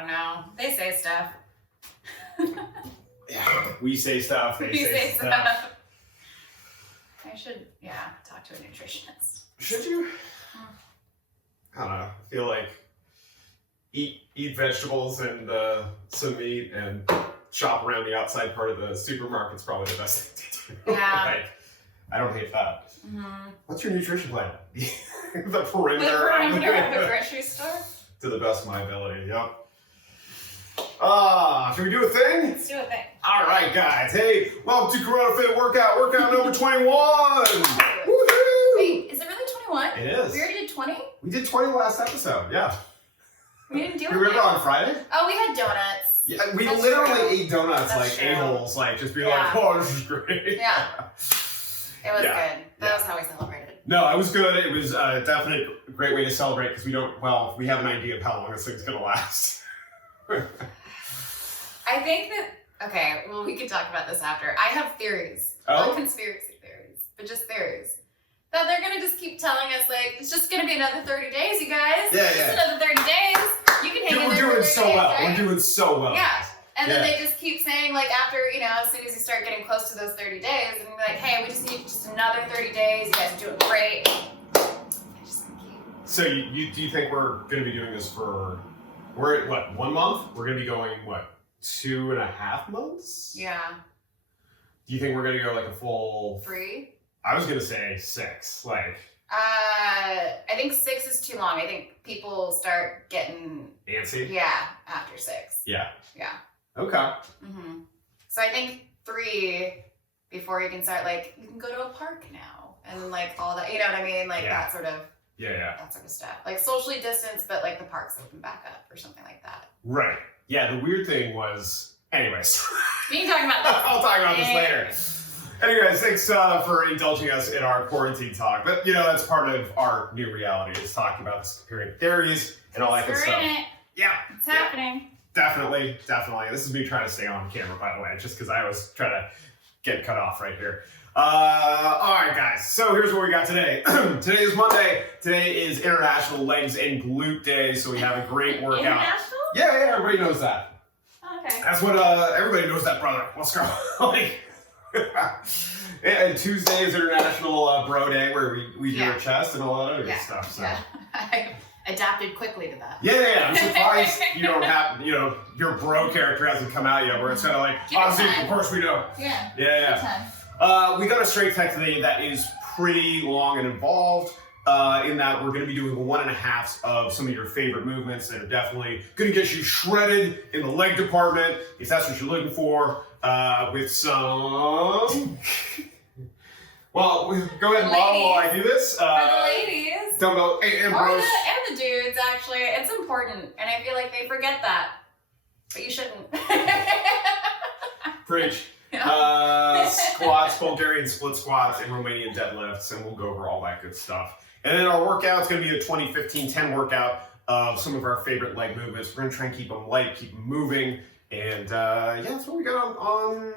don't know. They say stuff. Yeah, we say stuff. They say stuff. I should, talk to a nutritionist. Should you? I don't know. I feel like eat vegetables and some meat and shop around the outside part of the supermarket's probably the best thing to do. Yeah. Like, I don't hate that. Mm-hmm. What's your nutrition plan? the perimeter. The perimeter of the grocery store? To the best of my ability, yep. Should we do a thing? Let's do a thing. All right, guys. Hey, welcome to Corona Fit Workout number 21. Woohoo! Wait, is it really 21? It is. We already did 20? We did 20 last episode, yeah. We didn't do it. You remember on Friday? Oh, we had donuts. Yeah, we That's literally true. ate donuts That's like true. a-holes, like just being like, oh, this is great. Yeah. It was good. That was how we celebrated. No, it was good. It was definitely a great way to celebrate because we have an idea of how long this thing's going to last. I think that, okay, well, we can talk about this after. I have theories. Oh? Not conspiracy theories, but just theories. That they're going to just keep telling us, like, it's just going to be another 30 days, you guys. Yeah, Just another 30 days. You can hang in We're there doing for 30 so days, well. right? We're doing so well. Yeah. And then Yeah. they just keep saying, like, after, as soon as you start getting close to those 30 days, and be like, hey, we just need just another 30 days. You guys are doing great. I just keep. So do you think we're going to be doing this we're at what, 1 month? We're going to be going, what, 2.5 months? Yeah. Do you think we're going to go like a full... 3? I was going to say 6, like... I think 6 is too long. I think people start getting... Antsy? Yeah, after 6. Yeah. Yeah. Okay. Mm-hmm. So I think 3, before you can start, like, you can go to a park now. And, like, all that, you know what I mean? Like, that sort of... Yeah. That sort of stuff. Like, socially distanced, but, like, the parks open back up or something like that. Right. Yeah, the weird thing was... Anyways. We can talk about that. I'll talk about this later. Anyways, thanks for indulging us in our quarantine talk. But, that's part of our new reality is talking about this, comparing theories and all that good stuff. We're in it. Yeah. It's happening. Definitely. This is me trying to stay on camera, by the way, just because I was trying to get cut off right here. All right, guys. So here's what we got today. Today is Monday. Today is International Legs and Glute Day, so we have a great workout. International? Yeah, everybody knows that. Okay. That's what everybody knows that, brother. Let's go. And Tuesday is International Bro Day, where we do our chest and all that other good stuff. So. Yeah. I adapted quickly to that. Yeah. I'm surprised you don't have, your bro character hasn't come out yet, where it's kind of like, Zeke, of course we know. Yeah. Yeah. We got a strength tech today that is pretty long and involved. In that we're going to be doing 1.5 of some of your favorite movements that are definitely going to get you shredded in the leg department, if that's what you're looking for, with some... Well, go ahead and model while I do this. For the ladies. Dumbbell and bros. And the dudes, actually. It's important, and I feel like they forget that. But you shouldn't. Preach. Squats, Bulgarian split squats, and Romanian deadlifts, and we'll go over all that good stuff. And then our workout's going to be a 20-15-10 workout of some of our favorite leg movements. We're going to try and keep them light, keep them moving, and that's what we got on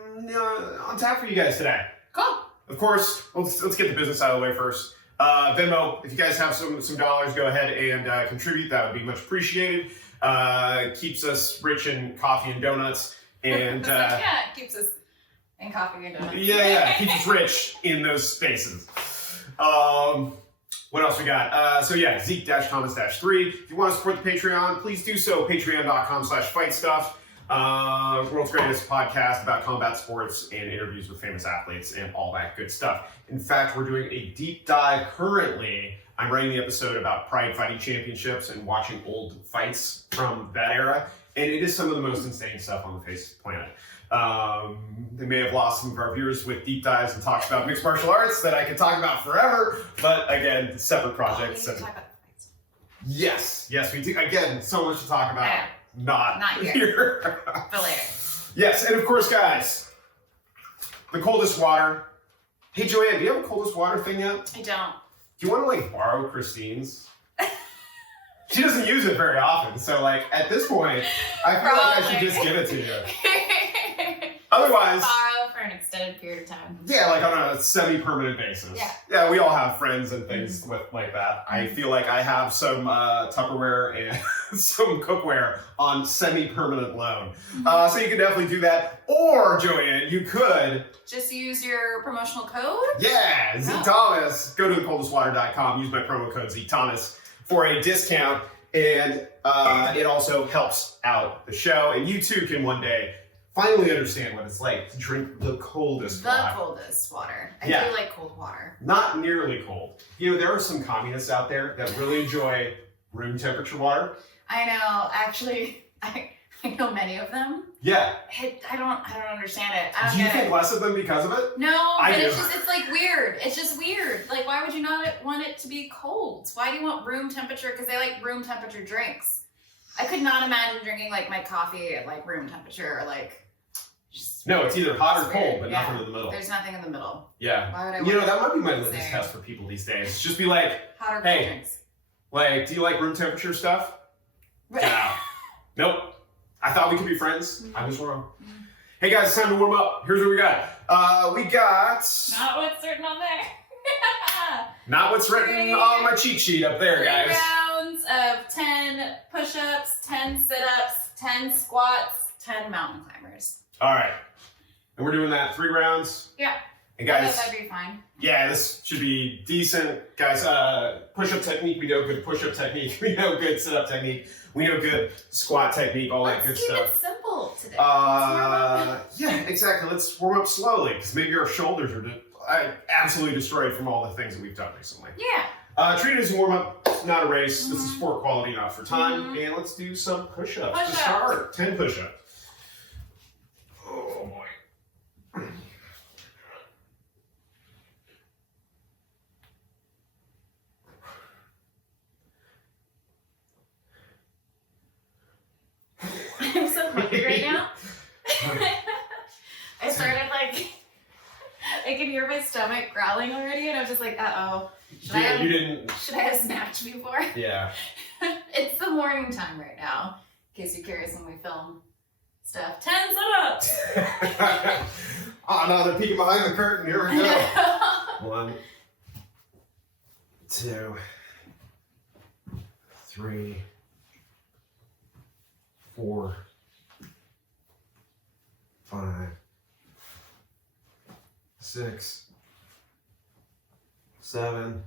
tap for you guys today. Cool. Of course, let's get the business out of the way first. Venmo, if you guys have some dollars, go ahead and contribute. That would be much appreciated. Keeps us rich in coffee and donuts, and it keeps us in coffee and donuts. Yeah, keeps us rich in those spaces. What else we got? Zeke-Thomas-3. If you want to support the Patreon, please do so. Patreon.com/fightstuff. World's greatest podcast about combat sports and interviews with famous athletes and all that good stuff. In fact, we're doing a deep dive currently. I'm writing the episode about Pride Fighting Championships and watching old fights from that era. And it is some of the most insane stuff on the face of the planet. They may have lost some of our viewers with deep dives and talks about mixed martial arts that I could talk about forever, but again, separate projects. Talk about fights. Yes, we do. Again, so much to talk about. Yeah. Not here. For later. Yes, and of course, guys, the Coldest Water. Hey, JoAnn, do you have a Coldest Water thing yet? I don't. Do you want to borrow Christine's? She doesn't use it very often, so at this point, I feel like I should just give it to you. Otherwise, borrow for an extension. extended period of time. Yeah, like on a semi-permanent basis. Yeah. Yeah, we all have friends and things with like that. I feel like I have some Tupperware and some cookware on semi-permanent loan. So you can definitely do that. Or, JoAnn, you could just use your promotional code? Yeah, zekethomas. Go to thecoldestwater.com, use my promo code zekethomas for a discount. And it also helps out the show. And you too can one day finally understand what it's like to drink the coldest water. The coldest water. I Yeah. do like cold water. Not nearly cold. You know, there are some communists out there that really enjoy room temperature water. I know. Actually, I know many of them. Yeah. I don't understand it. I don't Do you get think it. less of them because of it? No, I but do. it's like weird. It's just weird. Like, why would you not want it to be cold? Why do you want room temperature? Because they like room temperature drinks. I could not imagine drinking like my coffee at like room temperature or like. No, it's either hot or It's cold, weird. but Yeah. nothing in the middle. There's nothing in the middle. Yeah. Why would I? You know, want that might be my it litmus there? test for people these days. Just be like, Hot or cold hey. drinks. like, do you like room temperature stuff? Get out. Nope. I thought we could be friends. I was wrong. Hey guys, it's time to warm up. Here's what we got. We got Not what's written on there. not what's written on my cheat sheet up there, 3 guys. rounds of 10 push-ups, 10 sit-ups, 10 squats, 10 mountain climbers. All right. And we're doing that 3 rounds. Yeah. And guys, That'd be fine. yeah, this should be decent. Guys, push-up technique, we know good push-up technique. We know good sit-up technique. We know good squat technique, all that good Let's keep stuff. it simple today. Yeah, exactly. Let's warm up slowly because maybe our shoulders are absolutely destroyed from all the things that we've done recently. Yeah. Treat it as a warm up, not a race. This is sport quality, not for time. And let's do some push-ups to start. 10 push-ups. Oh boy. I'm so hungry right now. I started like, I can hear my stomach growling already, and I was just like, uh-oh. Should I have snacked before? Yeah. It's the morning time right now, in case you're curious when we film stuff. 10 sit-ups! Oh no, they're peeking behind the curtain. Here we go. 1, 2, 3, 4, 5, 6, 7,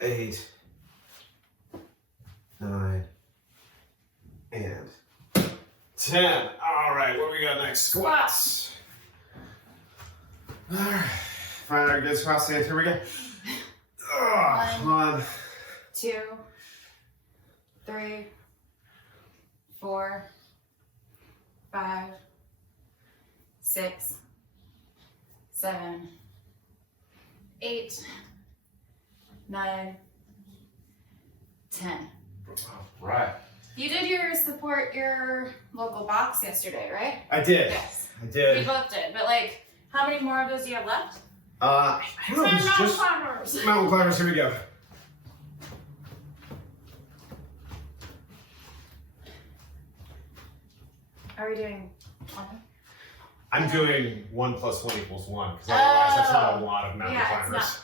8, 9, and 10. All right, what do we got next? Squats. All right, find our good squat stance. Here we go. 1, 2, 3, 4, 5, 6, 7, 8, 9, 10. All right. You did support your local box yesterday, right? I did. Yes. I We did. both did, but like, how many more of those do you have left? I don't know, it's just climbers. mountain climbers. Here we go. Are we doing 20? I'm doing 1 + 1 = 1 because otherwise that's not a lot of mountain Yeah, it's climbers.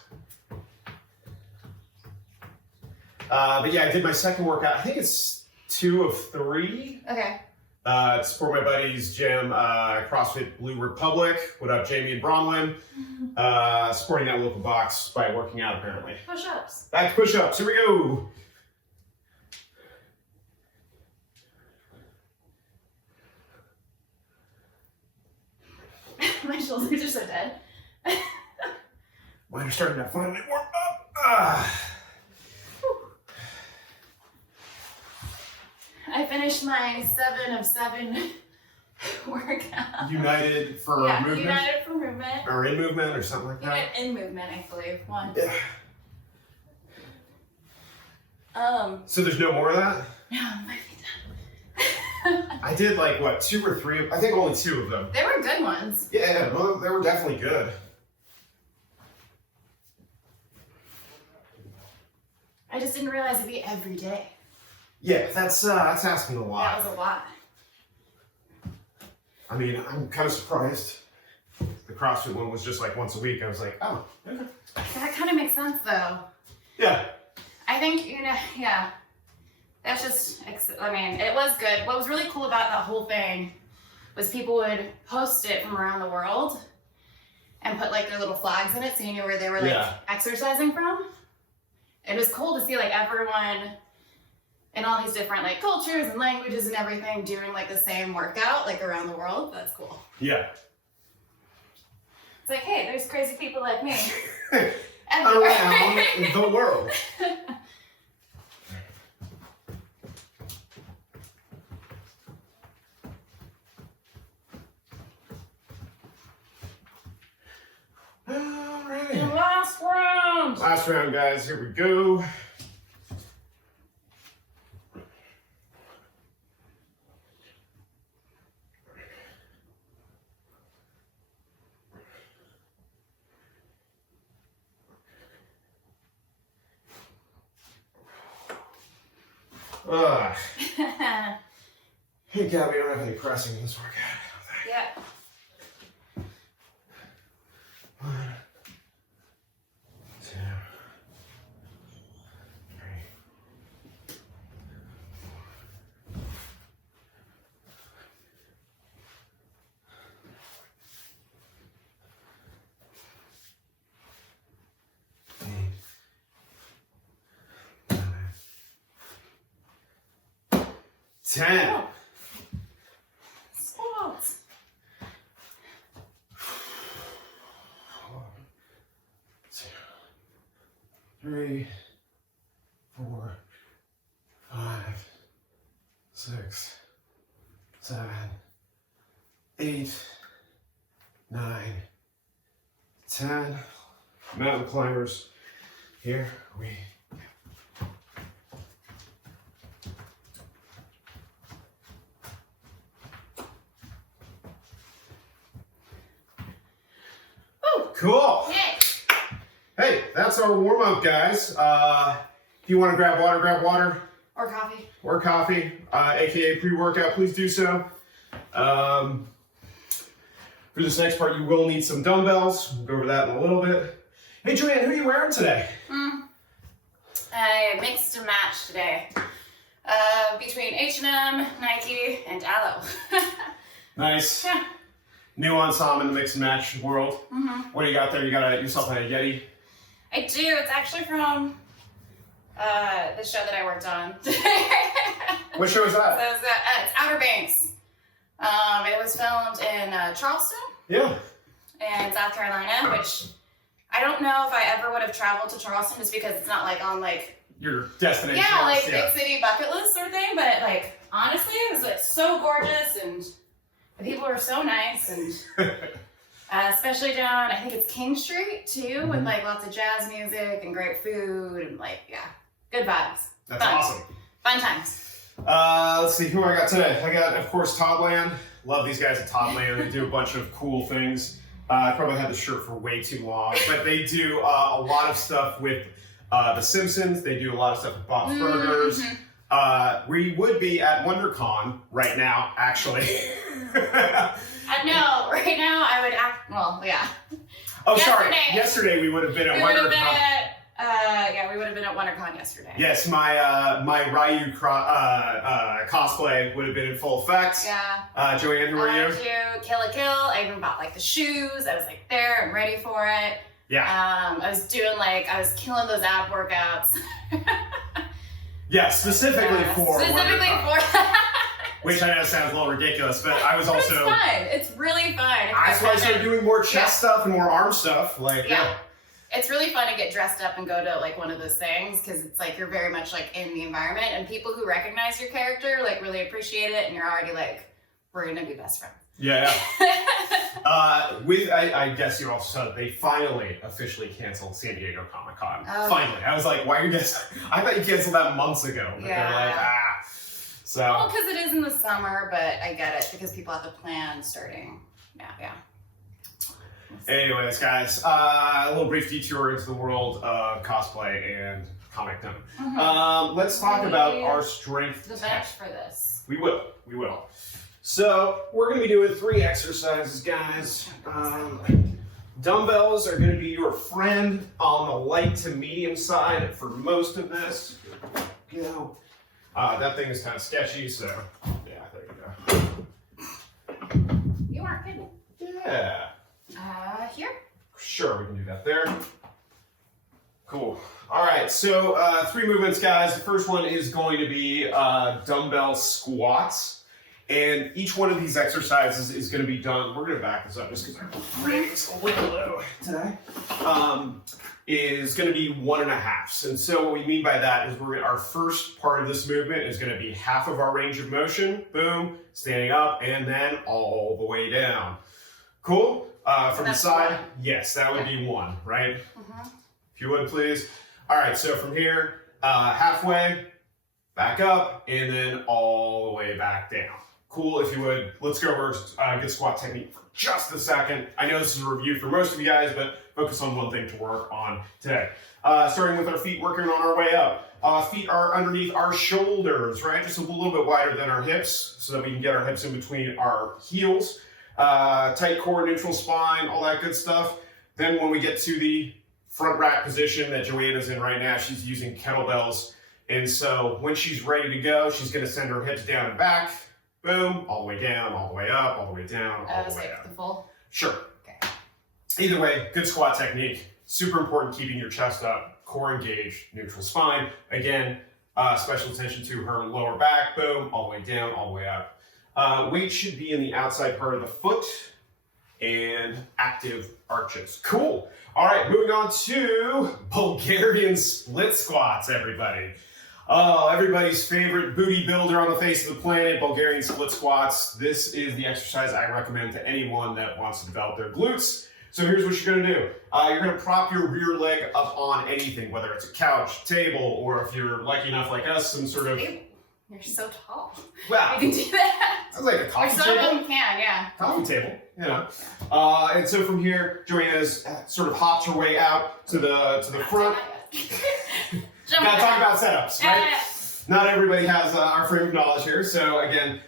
But yeah, I did my second workout. I think it's 2 of 3. Okay. To support my buddy's gym, CrossFit Blue Republic. What up, Jamie and Bronwyn? Supporting that local box by working out, apparently. Push-ups. Back to push-ups. Here we go. My shoulders are so dead. Mine are starting to finally warm up. I finished my 7 of 7 workout. United for movement? United for movement. Or in movement or something like that? In movement, I believe. 1. Yeah. So there's no more of that? No, I might be done. I did like, what, 2 or 3? I think only 2 of them. They were good ones. Yeah, well, they were definitely good. I just didn't realize it'd be every day. Yeah, that's asking a lot. That was a lot. I mean, I'm kind of surprised. CrossFit one was just like once a week. I was like, oh, okay. That kind of makes sense though. Yeah. I think, yeah. That's just, I mean, it was good. What was really cool about that whole thing was people would post it from around the world and put like their little flags in it so you knew where they were like exercising from. It was cool to see like everyone in all these different like cultures and languages and everything doing like the same workout like around the world. That's cool. Yeah. It's like, hey, there's crazy people like me. Around the world. Alright. Last round. Last round, guys. Here we go. Hey, God, we don't have any pressing in this workout. Yeah. 1, 2, 3, 4, 8, 9, 10. Oh. Squats. 3, 4, 5, 6, 7, 8, 9, 10. Mountain climbers. Here we go. Cool. Yay. Hey, that's our warm-up, guys. If you want to grab water. Or coffee. Or coffee, aka pre-workout, please do so. For this next part, you will need some dumbbells. We'll go over that in a little bit. Hey, JoAnn, who are you wearing today? I mixed and matched today. Between H&M, Nike, and Aloe. Nice. Yeah. New ensemble in the mix and match world. What do you got there? You got yourself a Yeti? I do. It's actually from the show that I worked on. What show is that? So it's Outer Banks. It was filmed in Charleston. Yeah. In South Carolina, which I don't know if I ever would have traveled to Charleston just because it's not like on like Your destination. yeah, like big city bucket list sort of thing. But like honestly, it was like so gorgeous and the people were so nice and especially down, I think it's King Street too, with like lots of jazz music and great food and like good vibes. That's awesome. Fun times. Let's see who I got today. I got, of course, Toddland. Love these guys at Toddland. They do a bunch of cool things. I probably had the shirt for way too long, but they do a lot of stuff with The Simpsons. They do a lot of stuff with Bob's Burgers. We would be at WonderCon right now, actually. No, right now I would act, well, yeah. Oh, sorry. Yesterday we would have been at WonderCon. We would have been at WonderCon yesterday. Yes, my Ryu cosplay would have been in full effect. Yeah. JoAnn, who are you? Kill a Kill. I even bought like the shoes. I was like there and ready for it. Yeah. I was doing I was killing those ab workouts. Yeah, specifically for WonderCon. Which I know sounds a little ridiculous, but I was also. It's fun. It's really fun. That's why I started doing more chest stuff and more arm stuff. It's really fun to get dressed up and go to like one of those things because it's like you're very much like in the environment and people who recognize your character like really appreciate it and you're already like, we're gonna be best friends. Yeah. I guess you also saw they finally officially canceled San Diego Comic-Con. Finally. I was like, why are you guys? I thought you canceled that months ago. But they're like, So. Well, because it is in the summer, but I get it because people have to plan starting. Yeah. Anyways, guys, a little brief detour into the world of cosplay and comicdom. Let's talk about our strength. The bench for this. We will. So we're going to be doing 3 exercises, guys. Dumbbells are going to be your friend on the light to medium side for most of this. You know, that thing is kind of sketchy, so yeah, there you go. You aren't kidding. Yeah. Here? Sure, we can do that there. Cool. All right, so 3 movements, guys. The first one is going to be dumbbell squats. And each one of these exercises is going to be done, we're going to back this up just because our rate's a little low today, is going to be 1.5s. And so what we mean by that is our first part of this movement is going to be half of our range of motion, boom, standing up, and then all the way down. Cool? From the side, 1. yes, that would be 1, right? Mm-hmm. If you would, please. All right, so from here, halfway, back up, and then all the way back down. Cool, if you would. Let's go over good squat technique for just a second. I know this is a review for most of you guys, but focus on one thing to work on today. Starting with our feet, working on our way up. Feet are underneath our shoulders, right? Just a little bit wider than our hips so that we can get our hips in between our heels. Tight core, neutral spine, all that good stuff. Then when we get to the front rack position that JoAnn is in right now, she's using kettlebells. And so when she's ready to go, she's going to send her hips down and back. Boom, all the way down, all the way up, all the way down, all the way up. The full? Sure. Okay. Either way, good squat technique. Super important, keeping your chest up, core engaged, neutral spine. Again, special attention to her lower back. Boom, all the way down, all the way up. Weight should be in the outside part of the foot and active arches. Cool. All right, moving on to Bulgarian split squats, everybody. Oh, everybody's favorite booty builder on the face of the planet, Bulgarian split squats. This is the exercise I recommend to anyone that wants to develop their glutes. So here's what you're gonna do. You're gonna prop your rear leg up on anything, whether it's a couch, table, or if you're lucky enough like us, some sort of... You're so tall. Wow. You can do that. That's like a coffee Some of table. them can, yeah. Coffee table, you know. And so from here, JoAnn has sort of hopped her way out to the front. Gotta talk about setups, right? Not everybody has our frame of knowledge here. So again,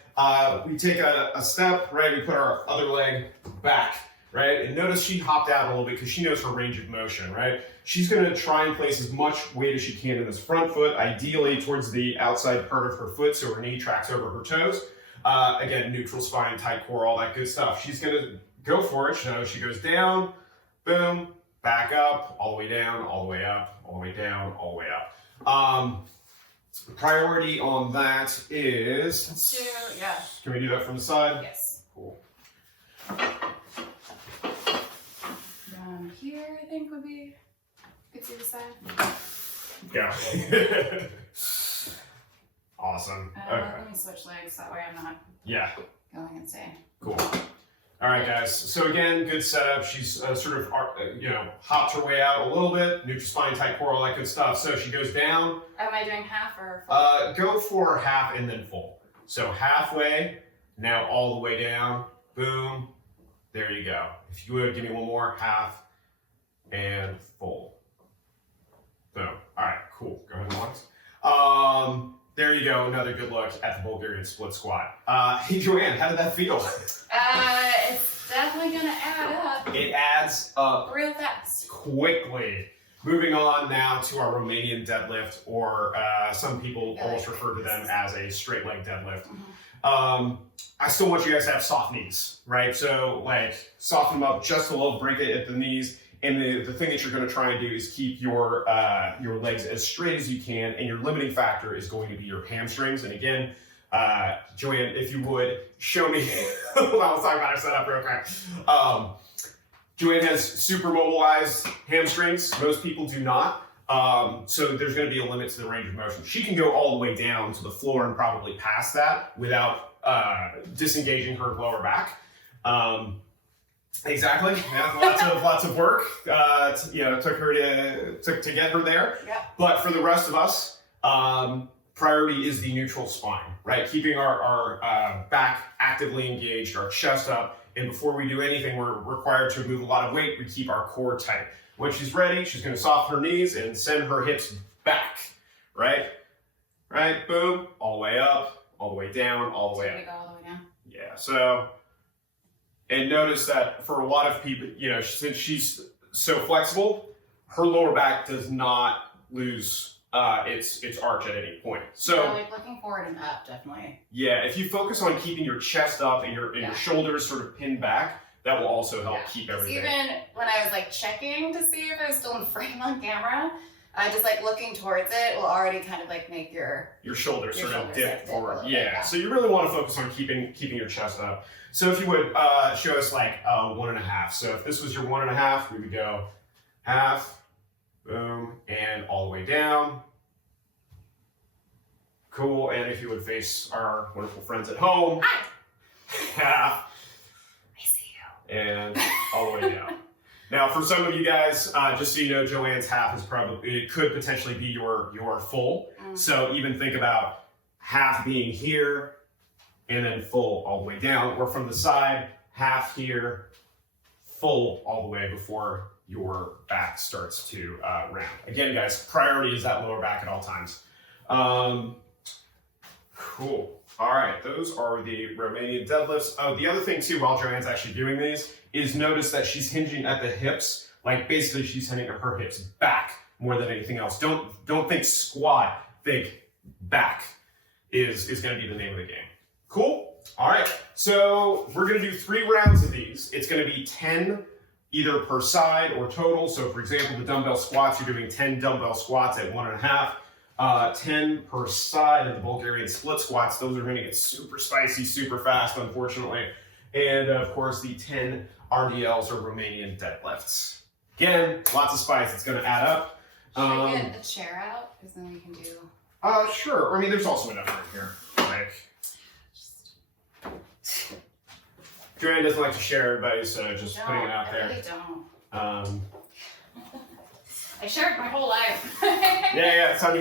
we take a step, right? We put our other leg back, right? And notice she hopped out a little bit because she knows her range of motion, right? She's gonna try and place as much weight as she can in this front foot, ideally towards the outside part of her foot so her knee tracks over her toes. Again, neutral spine, tight core, all that good stuff. She's gonna go for it. So she goes down, boom, back up, all the way down, all the way up, all the way down, all the way up. Priority on that is... Yeah. Can we do that from the side? Yes. Cool. Down here, I think would be good to the side. Yeah. Awesome. Okay. Let me switch legs, that way I'm not going insane. Cool. All right, guys. So again, good setup. She's sort of, hopped her way out a little bit. Neutral spine, tight core, all that good stuff. So she goes down. Am I doing half or full? Go for half and then full. So halfway, now all the way down. Boom. There you go. If you would, give me one more. Half and full. Boom. All right, cool. Go ahead and watch. There you go, another good look at the Bulgarian split squat. Hey JoAnn, how did that feel? It's definitely gonna add up. It adds up real fast. Quickly. Moving on now to our Romanian deadlift, or some people almost refer to them as a straight leg deadlift. Mm-hmm. I still want you guys to have soft knees, right? So like soften them up just a little, break it at the knees. And the thing that you're going to try and do is keep your legs as straight as you can, and your limiting factor is going to be your hamstrings. And again, JoAnn, if you would show me, let's talk about our setup real quick. JoAnn has super mobilized hamstrings. Most people do not. So there's going to be a limit to the range of motion. She can go all the way down to the floor and probably past that without disengaging her lower back. Exactly. Yeah, lots of work. It took her to get her there. Yeah. But for the rest of us, priority is the neutral spine, right? Keeping our back actively engaged, our chest up, and before we do anything, we're required to move a lot of weight. We keep our core tight. When she's ready, she's going to soften her knees and send her hips back, right? Right. Boom. All the way up, all the way down, all the way up. All the way down. Yeah. So, and notice that for a lot of people, you know, since she's so flexible, her lower back does not lose its arch at any point. So, like looking forward and up, definitely. Yeah, if you focus on keeping your chest up and your shoulders sort of pinned back, that will also help keep everything. Even when I was like checking to see if I was still in frame on camera, just like looking towards it will already kind of like make your shoulders sort of dip forward. Yeah. So you really want to focus on keeping your chest up. So if you would show us like 1.5. So if this was your 1.5, we would go half, boom, and all the way down. Cool. And if you would face our wonderful friends at home, hi, half. I see you. And all the way down. Now, for some of you guys, just so you know, JoAnn's half is probably, it could potentially be your full. So even think about half being here and then full all the way down, or from the side, half here, full all the way before your back starts to round. Again, guys, priority is that lower back at all times. Cool. All right, those are the Romanian deadlifts. Oh, the other thing too, while JoAnn's actually doing these, is notice that she's hinging at the hips. Like basically she's hinging her hips back more than anything else. Don't think squat, think back is going to be the name of the game. Cool? All right, so we're going to do 3 rounds of these. It's going to be 10 either per side or total. So for example, the dumbbell squats, you're doing 10 dumbbell squats at 1.5. 10 per side of the Bulgarian split squats. Those are going to get super spicy, super fast, unfortunately. And of course, the 10 RDLs or Romanian deadlifts. Again, lots of spice. It's going to add up. Should I get the chair out? Because then we can do... Sure. I mean, there's also enough room here. Like, JoAnn doesn't like to share everybody, so just putting it out there. I really don't. Um, I shared my whole life. yeah, it's time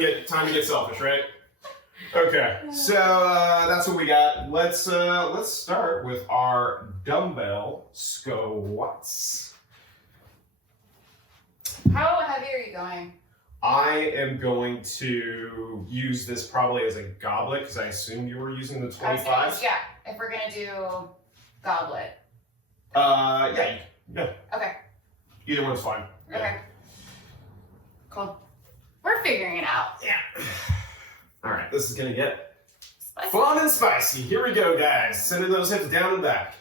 to get selfish, right? Okay, so that's what we got. Let's start with our dumbbell squats. How heavy are you going? I am going to use this probably as a goblet because I assumed you were using the 25. Yeah, if we're gonna do goblet. Yeah. Okay. Either one's fine. Okay. Yeah. Cool. We're figuring it out. Yeah. All right, this is gonna get fun and spicy. Here we go, guys. Sending those hips down and back.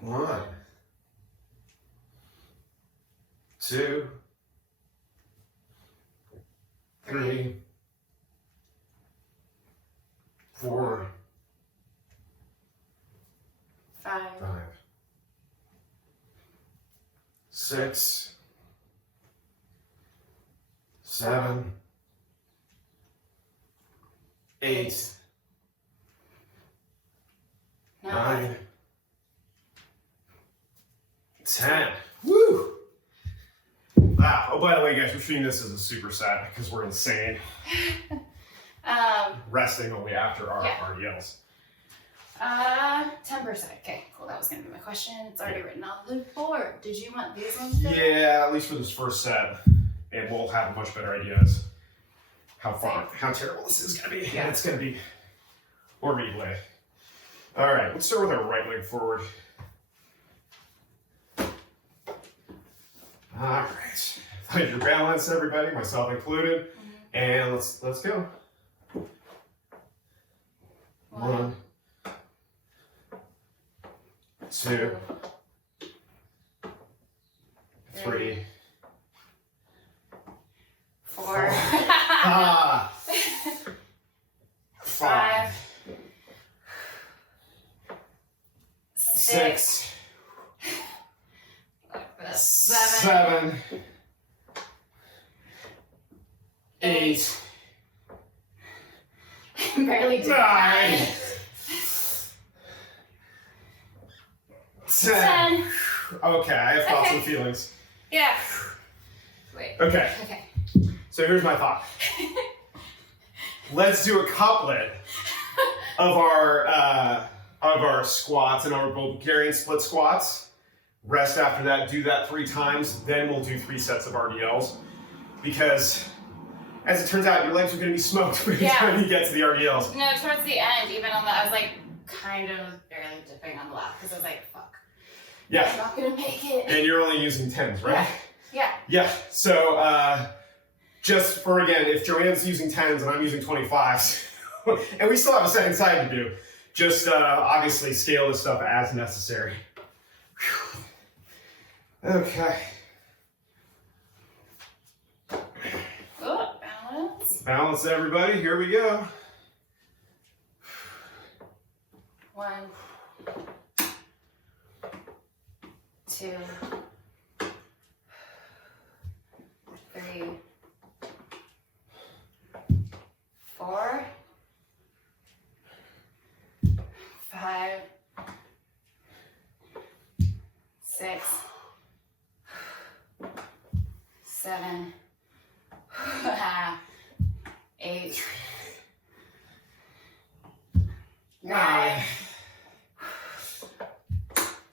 1, 2, 3, 4, 5, 6, 7, 8, 9, 10. Woo! Wow. Oh, by the way, guys, we're shooting this as a superset because we're insane. Resting only after our RDLs. 10%. Okay, cool. That was going to be my question. It's already written on the board. Did you want these ones? Yeah, at least for this first set. And we'll have much better ideas how terrible this is going to be. Yeah. It's going to be or replay. All right, let's start with our right leg forward. All right, find your balance, everybody, myself included, and let's go. 1, 2, 3, 4, 5, 6, 7, 8, barely 9, 10. Okay, I have thoughts and feelings. Yeah. Wait. Okay. Okay. So here's my thought. Let's do a couplet of our squats and our Bulgarian split squats. Rest after that, do that 3 times, then we'll do 3 sets of RDLs. Because as it turns out, your legs are going to be smoked by the time you get to the RDLs. No, towards the end, even on the, I was like kind of barely dipping on the lap because I was like, fuck. Yeah. I'm not going to make it. And you're only using 10s, right? Yeah. Yeah. So just for, again, if JoAnn's using 10s and I'm using 25s, and we still have a second side to do, just obviously scale this stuff as necessary. Whew. Okay. Oh, balance. Balance, everybody. Here we go. 1, 2, 3, 4, 5, 6, 7, 8, 9,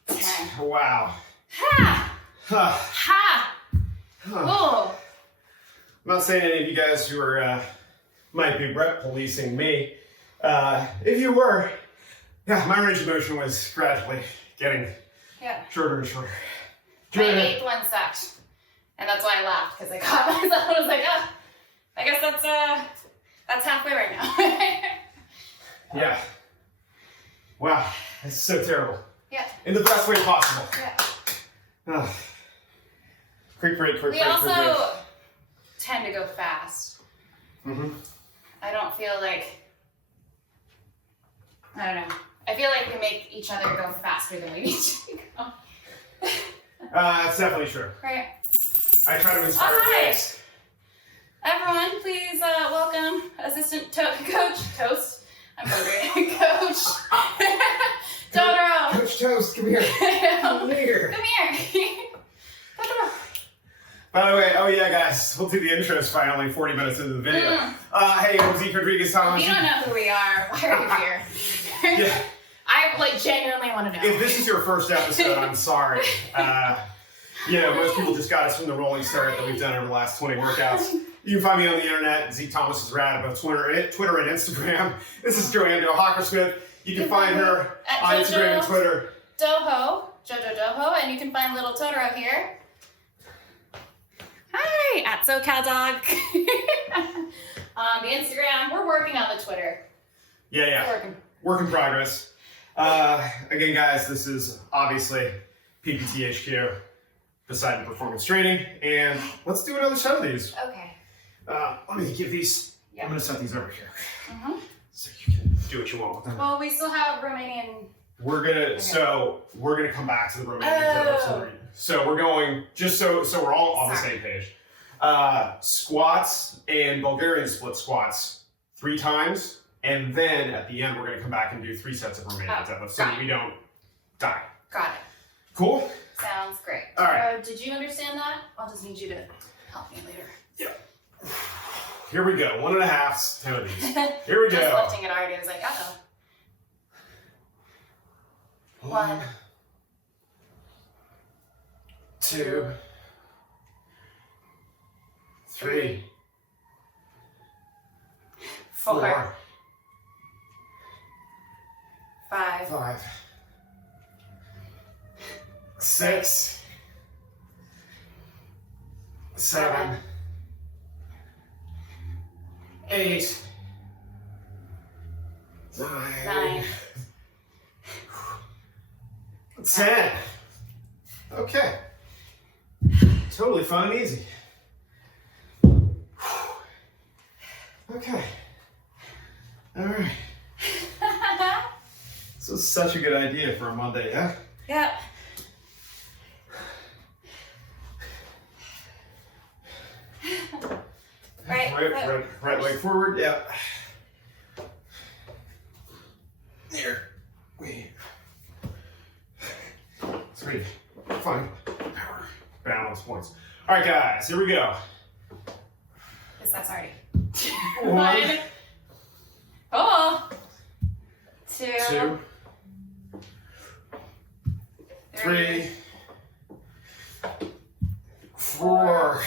10. Wow. Ha! Huh. Ha! Huh. Oh! I'm not saying any of you guys who are might be rep policing me. If you were, yeah, my range of motion was gradually getting shorter and shorter. My 8th one sucked, and that's why I laughed because I caught myself. I was like, oh, I guess that's halfway right now. Yeah. Wow, that's so terrible. Yeah. In the best way possible. Yeah. Quick break. We also tend to go fast. Mm-hmm. I don't feel like, I don't know. I feel like we make each other go faster than we need to go. That's definitely true. Right. I try to inspire Hi. Everyone, please welcome Assistant Coach Toast. I'm hungry. Coach Totoro. Coach Toast, come here. Come here. Come here. Totoro. By the way, oh yeah, guys, we'll do the intros finally 40 minutes into the video. Hey, I'm Zeke Rodrigues. If you don't know who we are, why are you here? Yeah. I like genuinely want to know. If this is your first episode, I'm sorry. Most people just got us from the rolling start that we've done over the last 20 workouts. You can find me on the internet. Zekethomas is rad, both Twitter and Instagram. This is JoAnn Hawkersmith. You can find her on Instagram and Twitter. Jojo Doho, and you can find little Totoro here. Hi, at SoCalDog. On the Instagram, we're working on the Twitter. Yeah. Work in progress. Again, guys, this is obviously PPTHQ, Poseidon Performance Training, and let's do another set of these. Okay. Let me give these. Yeah. I'm gonna set these over here, So you can do what you want with them. Well, we still have Romanian. We're gonna come back to the Romanian. So we're going just so we're all on the same page. Squats and Bulgarian split squats 3 times, and then at the end we're gonna come back and do 3 sets of Romanian deadlifts so that we don't die. Got it. Cool. Sounds great. All right. Did you understand that? I'll just need you to help me later. Yeah. Here we go. 1.5 10 of these. Here we go. Just lifting it already. I was like, uh-oh. 1, 2, 3, 4, 5, 6, 7, 8, 9, 10. Okay. Totally fun and easy. Okay. All right. This was such a good idea for a Monday, yeah? Yep. Right leg forward, yep. Here. Wait. 3. Fine. Power. Balance points. All right, guys, here we go. That's already. 1. Oh. 2. 3. 4.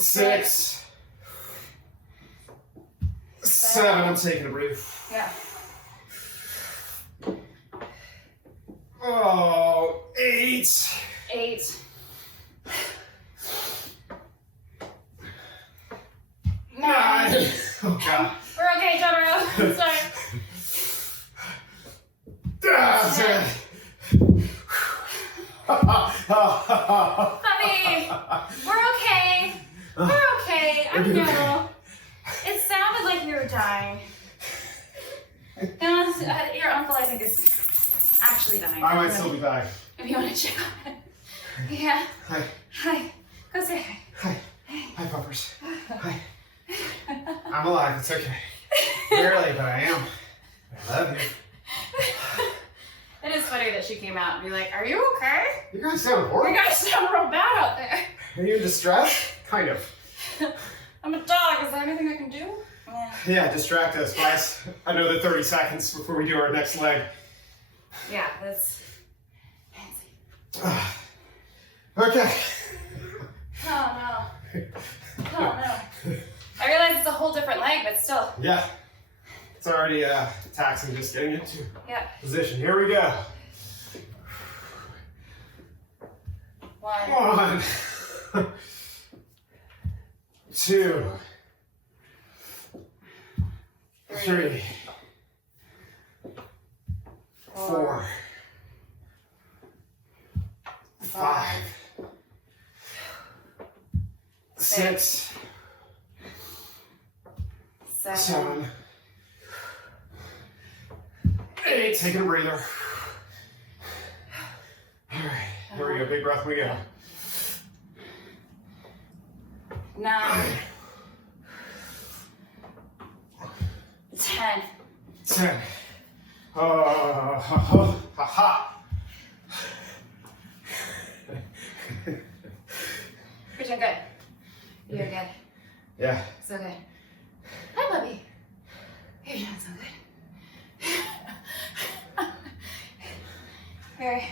6, 7. I'm taking a breath. Yeah. Oh, 8. 8. 9. Oh, God. We're okay, Totoro. Sorry. 10. Honey, we're okay. We're okay. I know. It sounded like you were dying. Your uncle, I think, is actually dying. I might still be back. If you want to check on it. Yeah. Hi. Hi. Go say hi. Hi. Hi, puppers. Hi. I'm alive. It's okay. Barely, but I am. I love you. It is funny that she came out and be like, "Are you okay? You guys sound You horrible. guys sound real bad out there." Are you in distress? Kind of. I'm a dog. Is there anything I can do? Yeah, distract us, guys. Another 30 seconds before we do our next leg. Yeah, that's fancy. Okay. Oh no. Oh no. I realize it's a whole different leg, but still. Yeah. It's already taxing just getting into Yeah. position. Here we go. 1, 2, 3, 4, 5, 6, 7, 8. Taking a breather. All right. Here we go. Big breath. We go. 9, 10. 10. Ha ha. You're doing good. You're good. Yeah. So good. Hi, puppy. You're doing so good. Very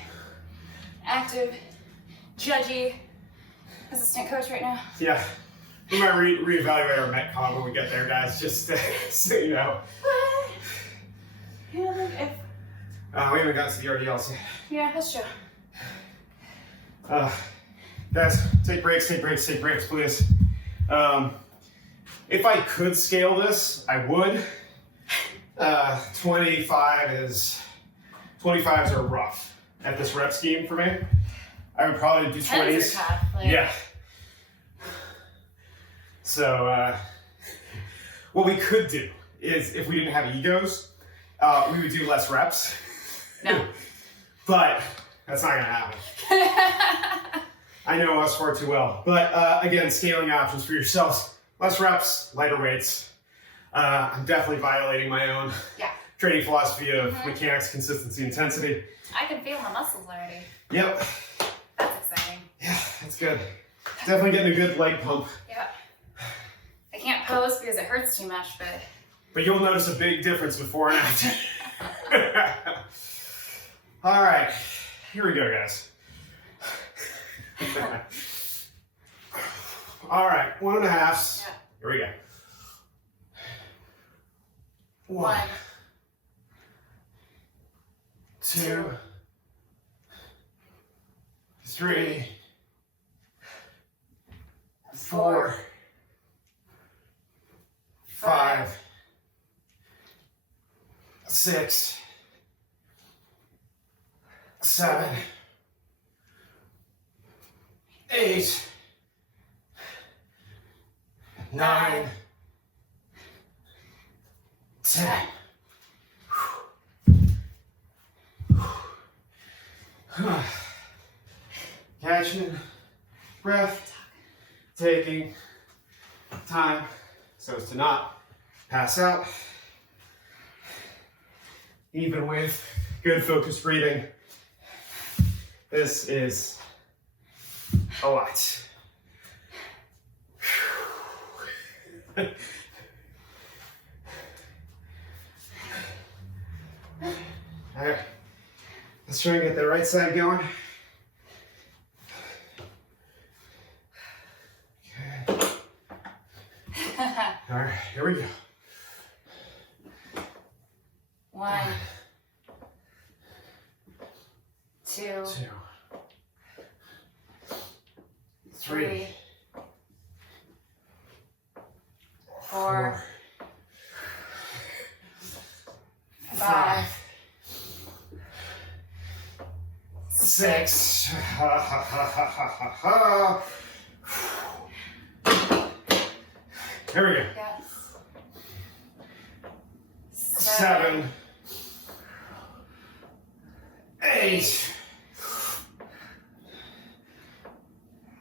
active, judgy assistant coach right now. Yeah. We might reevaluate our Metcon when we get there, guys, just so you know. What? You know, like if... We haven't gotten to the RDLS yet. Yeah, that's true. Guys, take breaks, please. If I could scale this, I would. 25s are rough at this rep scheme for me. I would probably do 20s. 10s are tough. Like, Yeah. So, what we could do is, if we didn't have egos, we would do less reps. No. But that's not gonna happen. I know us far too well. But again, scaling options for yourselves. Less reps, lighter weights. I'm definitely violating my own training philosophy of mechanics, consistency, intensity. I can feel my muscles already. Yep. That's exciting. Yeah, that's good. Definitely getting a good leg pump. Yep. I can't pose because it hurts too much, But you'll notice a big difference before and after. All right, here we go, guys. All right, 1.5. Yeah. Here we go. 1, 2, 3, 4, 5, 6, 7, 8, 9, 10. Catching breath, taking time so as to not pass out. Even with good focused breathing, this is a lot. All right, let's try and get the right side going. Okay. All right, here we go. 1, 2, 3, 4, 5, 6. Ha ha ha ha ha ha. Here we go. Yeah. 7, 8,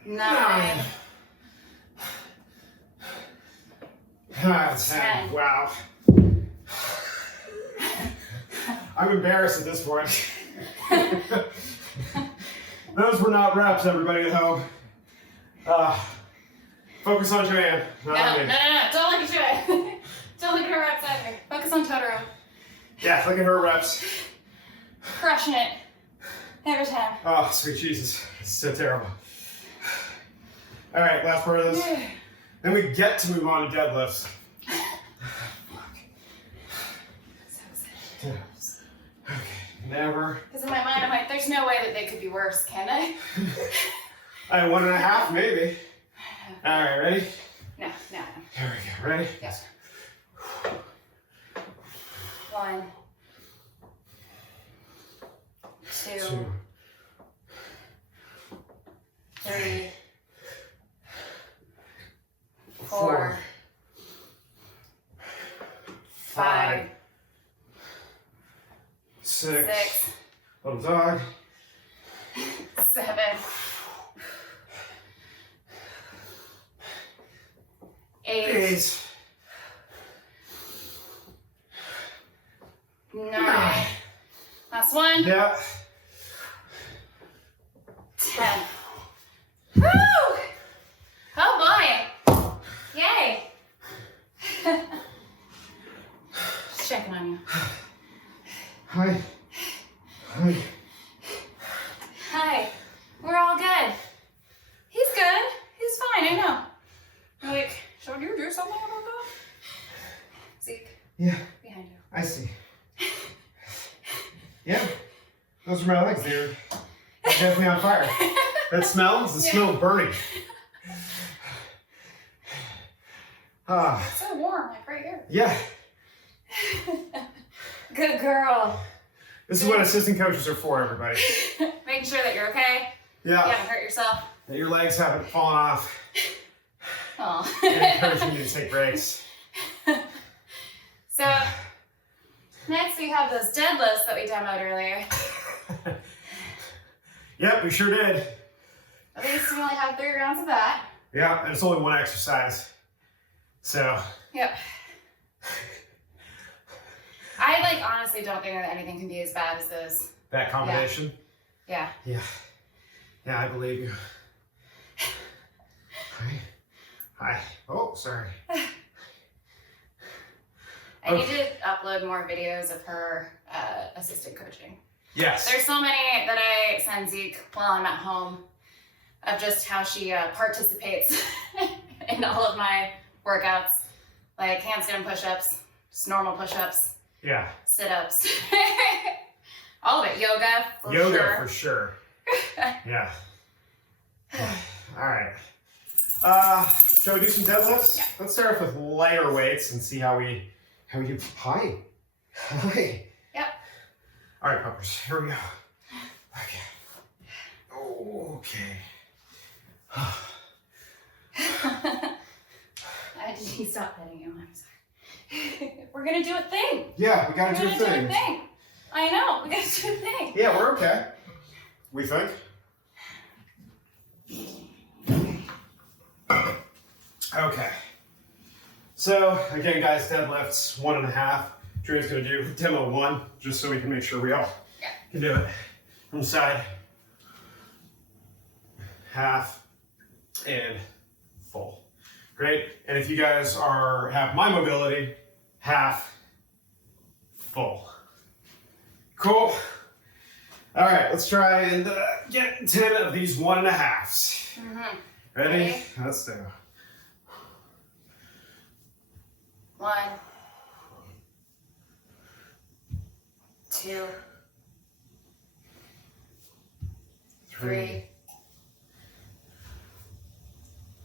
9. 10. Wow. I'm embarrassed at this point. Those were not reps, everybody at home. Focus on JoAnn. No. Don't look at JoAnn. Don't look at her reps either. Focus on Totoro. Yeah, look at her reps. Crushing it. Every time. Oh, sweet Jesus. It's so terrible. All right, last part of this. Then we get to move on to deadlifts. Okay, never. Because in my mind, I'm like, there's no way that they could be worse, can I? I had 1.5, maybe. All right, ready? No. Here we go. Ready? Yes. 1, 2, 3, 4, 5, 6. Little dog. 7, 8, 9. Last one. Yeah. 10. Woo! Oh boy! Yay! Just checking on you. Hi. Hi. We're all good. He's good. He's fine, I know. Like, should you do something about that? Zeke. Yeah, Behind you. I see. Yeah, those are my legs. They're definitely on fire. That smell is the smell of burning. It's so warm, like right here. Yeah. Good girl. This is what assistant coaches are for, everybody. Making sure that you're okay. Yeah. You haven't hurt yourself. That your legs haven't fallen off. Oh. And encouraging you to take breaks. So, next we have those deadlifts that we demoed earlier. Yep, we sure did. At least we only have 3 rounds of that. Yeah, and it's only one exercise. So. Yep. I honestly don't think that anything can be as bad as those. That combination? Yeah. Yeah. Yeah, I believe you. Hi. Oh, sorry. I need to upload more videos of her assistant coaching. Yes. There's so many that I send Zeke while I'm at home of just how she participates in all of my workouts. Like handstand push-ups, just normal push-ups. Yeah. Sit-ups. All of it. Yoga, for sure. Yoga, for sure. Yeah. All right. Shall we do some deadlifts? Yeah. Let's start off with lighter weights and see how we do. Hi. Yep. All right, puppers. Here we go. Okay. Did he stop petting you? I'm sorry. We're gonna do a thing. Yeah, we gotta do a thing. I know. We gotta do a thing. Yeah, we're okay. We think. Okay. So again, guys, deadlifts 1.5. Drew's gonna do demo 1, just so we can make sure we all can do it. From the side, half, and full. Great. And if you guys have my mobility, half, full. Cool. All right, let's try and get 10 of these 1.5s. Ready? Let's do. 1, 2, 3,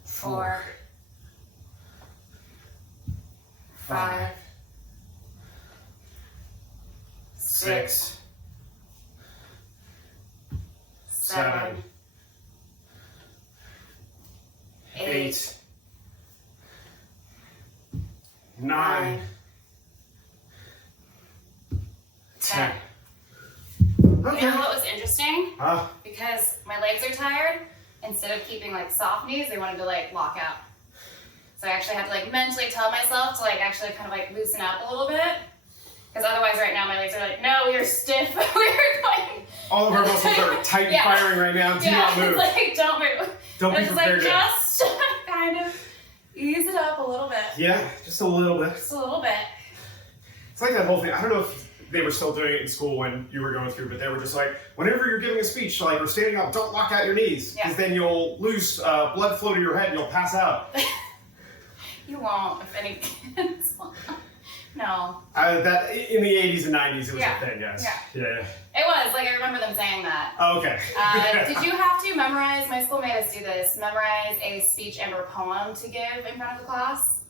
4, 5, 6, 7, 8, 9, 10. Okay. You know what was interesting? Huh? Because my legs are tired, instead of keeping like soft knees, they wanted to like lock out. So I actually had to like mentally tell myself to like actually kind of like loosen up a little bit. Because otherwise right now my legs are like, no, you're stiff. We're going. All of our muscles are tight and firing right now. Do not move. It's like, don't move. Don't be it's prepared like, just kind of ease it up a little bit. Yeah, just a little bit. Just a little bit. It's like that whole thing. I don't know if they were still doing it in school when you were going through, but they were just like, whenever you're giving a speech, like, or standing up, don't lock out your knees, because then you'll lose blood flow to your head and you'll pass out. You won't, if any kids won't. No. That in the 80s and 90s, it was a thing, guys. Yeah. It was, like, I remember them saying that. Oh, okay. Did you have to memorize, my school made us do this, memorize a speech and or poem to give in front of the class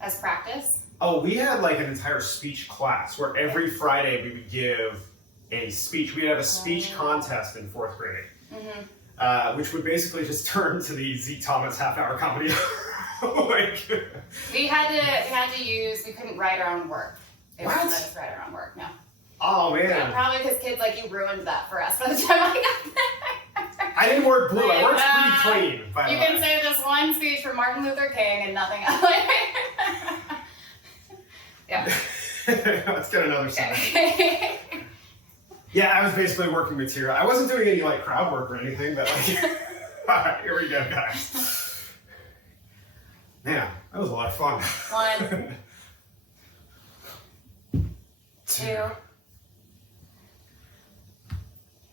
as practice? Oh, we had like an entire speech class where every Friday we would give a speech. We'd have a speech contest in 4th grade, which would basically just turn to the zekethomas half-hour comedy. We had to use, we couldn't write our own work. They What? wouldn't let us write our own work, no. Oh, man. Yeah, probably because kids like you ruined that for us by the time I got there. I didn't work blue. I worked pretty clean, by the You way. can say this one speech for Martin Luther King and nothing else. Yeah. Let's get another side. Yeah, I was basically working material. I wasn't doing any like crowd work or anything, but like, all right, here we go, guys. Man, that was a lot of fun. 1, 2,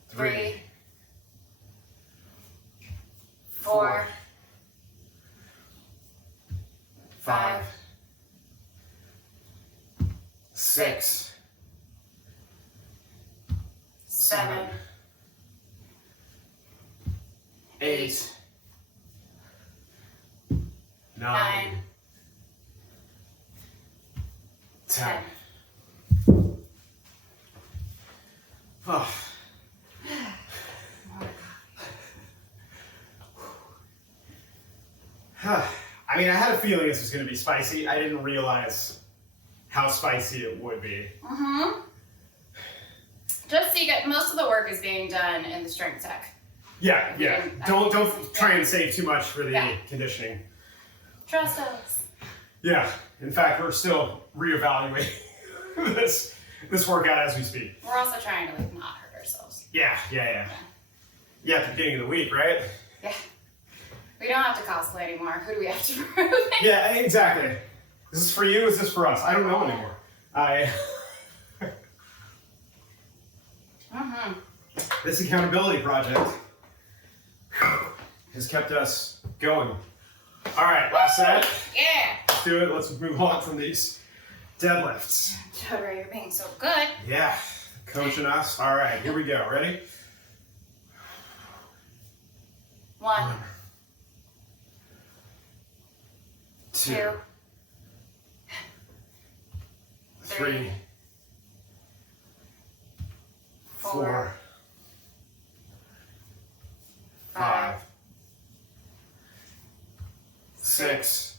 3, 4, 5, 6, 7, 8, 9, 10. Oh. I mean, I had a feeling this was going to be spicy. I didn't realize how spicy it would be. Just so you get, most of the work is being done in the strength tech. Yeah. Don't try and save too much for the conditioning. Trust us. Yeah. In fact, we're still reevaluating this workout as we speak. We're also trying to like not hurt ourselves. Yeah, at the beginning of the week, right? Yeah. We don't have to cosplay anymore. Who do we have to prove? Yeah, exactly. Is this for you? Is this for us? I don't know anymore. This accountability project has kept us going. All right, last set. Yeah. Let's do it. Let's move on from these deadlifts. Totoro, you're being so good. Yeah, coaching us. All right, here we go. Ready? 1, 2, 2, 3, 4, 5, 6,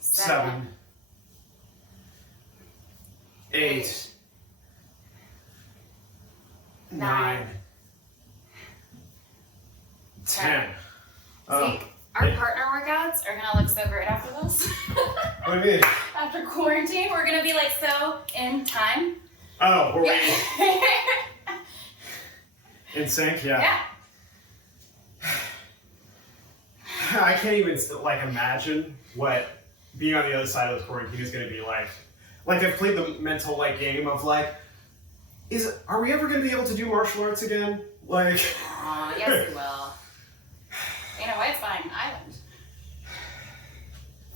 7, 8, 9, 10. Zeke, our partner workouts are gonna look so great after this. What do you mean? After quarantine, we're gonna be like so in time. Oh, were we in sync? Yeah. I can't even like imagine what being on the other side of this quarantine is going to be like. Like I've played the mental like game of like, are we ever going to be able to do martial arts again? Like. Oh, yes, we will. You know what? It's fine. Island.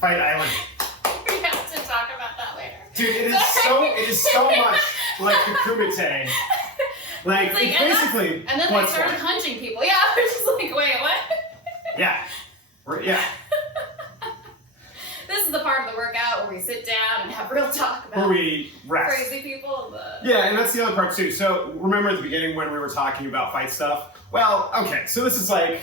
Fight Island. like the kumite. Like, it's basically. And then they started punching people. Yeah, we're just like, wait, what? Yeah. Yeah. This is the part of the workout where we sit down and have real talk about where we rest. crazy people. Yeah, and that's the other part too. So remember at the beginning when we were talking about fight stuff? Well, okay, so this is like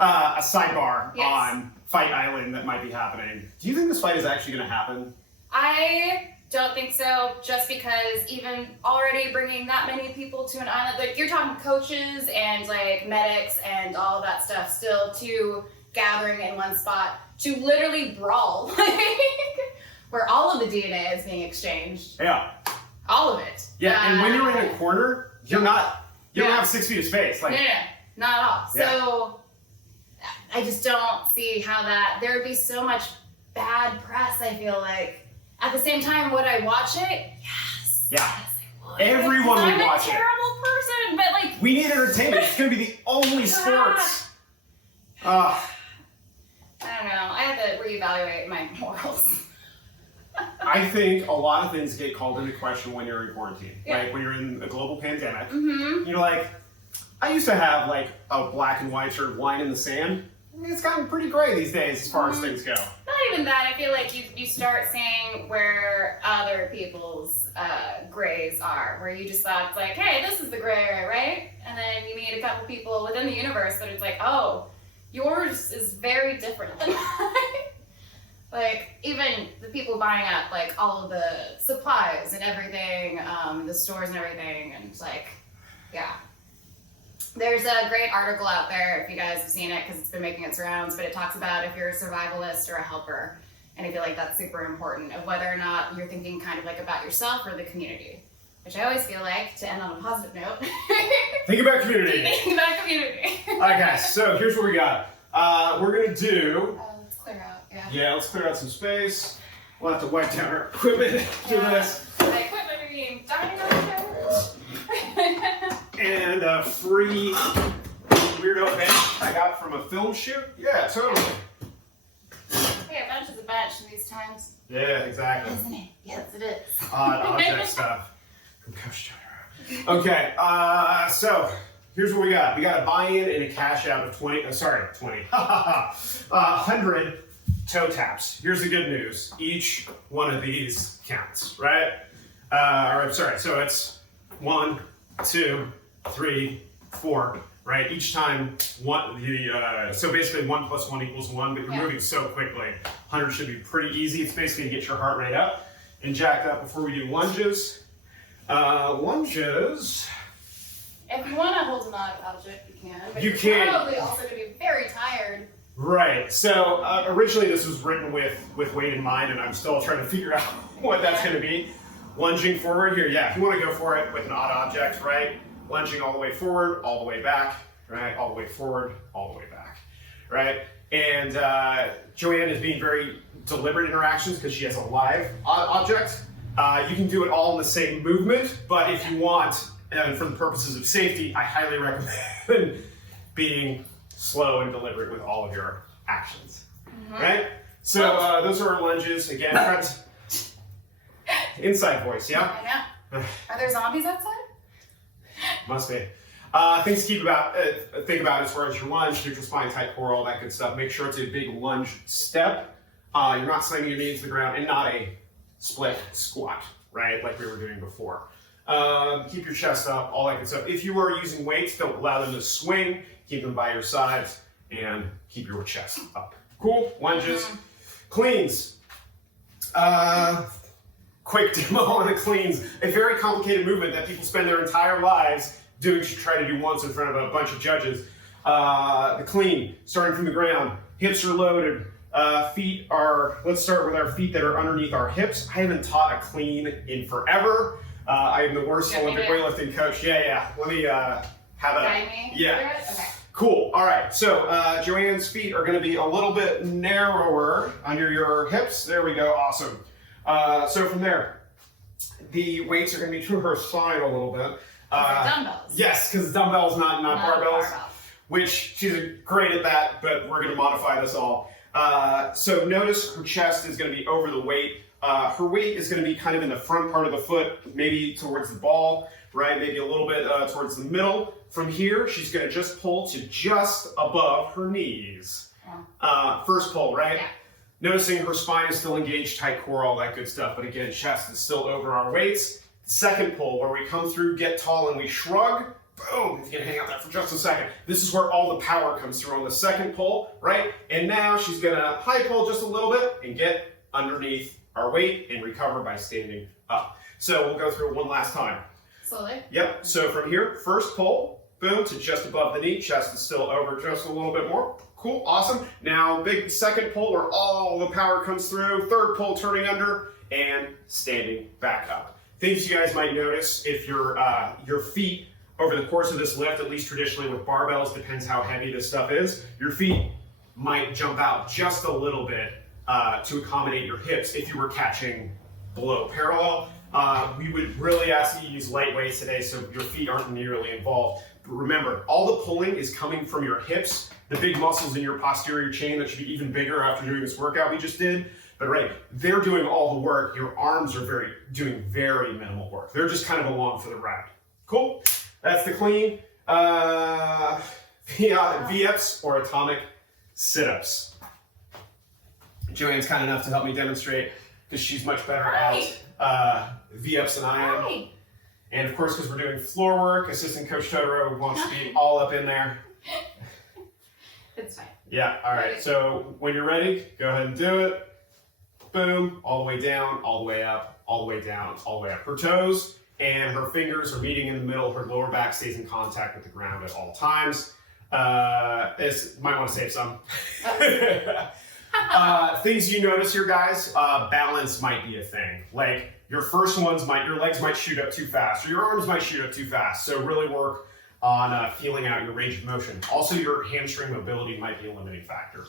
a sidebar on Fight Island that might be happening. Do you think this fight is actually going to happen? I don't think so, just because even already bringing that many people to an island, like you're talking coaches and like medics and all of that stuff still to gathering in one spot to literally brawl, where all of the DNA is being exchanged. Yeah. All of it. Yeah, and when you're in a corner, you don't have 6 feet of space. Like, not at all. Yeah. So I just don't see how there would be so much bad press, I feel like. At the same time, would I watch it? Yes. Yeah. Yes, I would. Everyone would watch it. I'm a terrible person, but like... We need entertainment. It's going to be the only sports. I don't know. I have to reevaluate my morals. I think a lot of things get called into question when you're in quarantine. Yeah. Like when you're in a global pandemic. Mm-hmm. You're like, I used to have like a black and white sort of line in the sand. It's gotten pretty gray these days as far as things go. Not even that. I feel like you start seeing where other people's grays are, where you just thought it's like, hey, this is the gray area, right? And then you meet a couple people within the universe that it's like, oh, yours is very different than mine. Like, even the people buying up, like, all of the supplies and everything, the stores and everything, and it's like, yeah. There's a great article out there, if you guys have seen it, because it's been making its rounds, but it talks about if you're a survivalist or a helper, and I feel like that's super important, of whether or not you're thinking kind of like about yourself or the community, which I always feel like, to end on a positive note. Think about community. Think about community. All right, guys, so here's what we got. We're going to do... let's clear out, Yeah, let's clear out some space. We'll have to wipe down our equipment to do this. The equipment are being dining on the couch. And a free weirdo bench I got from a film shoot. Yeah, totally. Hey, a bench is a bench in these times. Yeah, exactly. Isn't it? Yes, it is. Odd object stuff. Okay, so here's what we got. We got a buy-in and a cash out of 100 toe taps. Here's the good news. Each one of these counts, right? So it's 1, 2, 3, 4, right? Each time so basically 1 plus 1 equals 1, but you're moving so quickly. 100 should be pretty easy. It's basically to get your heart rate up and jacked up before we do lunges. Lunges. If you want to hold an odd object, you can. But You you're can. probably also going to be very tired. Right. So originally this was written with weight in mind, and I'm still trying to figure out what that's going to be. Lunging forward here. Yeah, if you want to go for it with an odd object, right? Lunging all the way forward, all the way back, right? All the way forward, all the way back, right? And JoAnn is being very deliberate interactions because she has a live object. You can do it all in the same movement, but if you want, and for the purposes of safety, I highly recommend being slow and deliberate with all of your actions, right? So those are our lunges. Again, friends. Inside voice, yeah? I know. Are there zombies outside? Must be. Things to think about as far as your lunge, neutral spine, tight core, all that good stuff. Make sure it's a big lunge step. You're not slamming your knee into the ground, and not a split squat, right? Like we were doing before. Keep your chest up, all that good stuff. If you are using weights, don't allow them to swing. Keep them by your sides, and keep your chest up. Cool? Lunges. Cleans. Quick demo on the cleans. A very complicated movement that people spend their entire lives doing to try to do once in front of a bunch of judges. The clean, starting from the ground. Hips are loaded. Let's start with our feet that are underneath our hips. I haven't taught a clean in forever. I am the worst Olympic weightlifting coach. Yeah. Let me have Guide me? Yeah. Okay. Cool. All right. So JoAnn's feet are going to be a little bit narrower under your hips. There we go. Awesome. So from there, the weights are going to be to her side a little bit. Dumbbells. Yes, because dumbbells, not barbells. Barbell. Which she's great at that, but we're going to modify this all. So notice her chest is going to be over the weight Her weight is going to be kind of in the front part of the foot, maybe towards the ball, right? Maybe a little bit towards the middle. From here, she's going to just pull to just above her knees. First pull, right? Yeah. Noticing her spine is still engaged, tight core, all that good stuff. But again, chest is still over our weights. Second pull, where we come through, get tall, and we shrug. Boom, he's gonna hang out there for just a second. This is where all the power comes through on the second pull, right? And now she's gonna high pull just a little bit and get underneath our weight and recover by standing up. So we'll go through it one last time. Slowly. Yep, so from here, first pull, boom, to just above the knee, chest is still over just a little bit more. Cool, awesome. Now, big second pull where all the power comes through. Third pull, turning under and standing back up. Things you guys might notice if your feet, over the course of this lift, at least traditionally with barbells, depends how heavy this stuff is, your feet might jump out just a little bit to accommodate your hips if you were catching below parallel. We would really ask you to use light weights today so your feet aren't nearly involved. But remember, all the pulling is coming from your hips, the big muscles in your posterior chain that should be even bigger after doing this workout we just did. But right, they're doing all the work. Your arms are doing very minimal work. They're just kind of along for the ride. Cool. That's the clean. V-ups or atomic sit-ups. JoAnn's kind enough to help me demonstrate because she's much better at V-ups than I am. And of course, because we're doing floor work, assistant coach Totoro wants to be all up in there. It's fine. Yeah, all right. So when you're ready, go ahead and do it. Boom, all the way down, all the way up, all the way down, all the way up. Her toes and her fingers are meeting in the middle. Her lower back stays in contact with the ground at all times. This might want to save some. Things you notice here, guys, balance might be a thing. Like your first ones your legs might shoot up too fast, or your arms might shoot up too fast. So really work on feeling out your range of motion. Also, your hamstring mobility might be a limiting factor.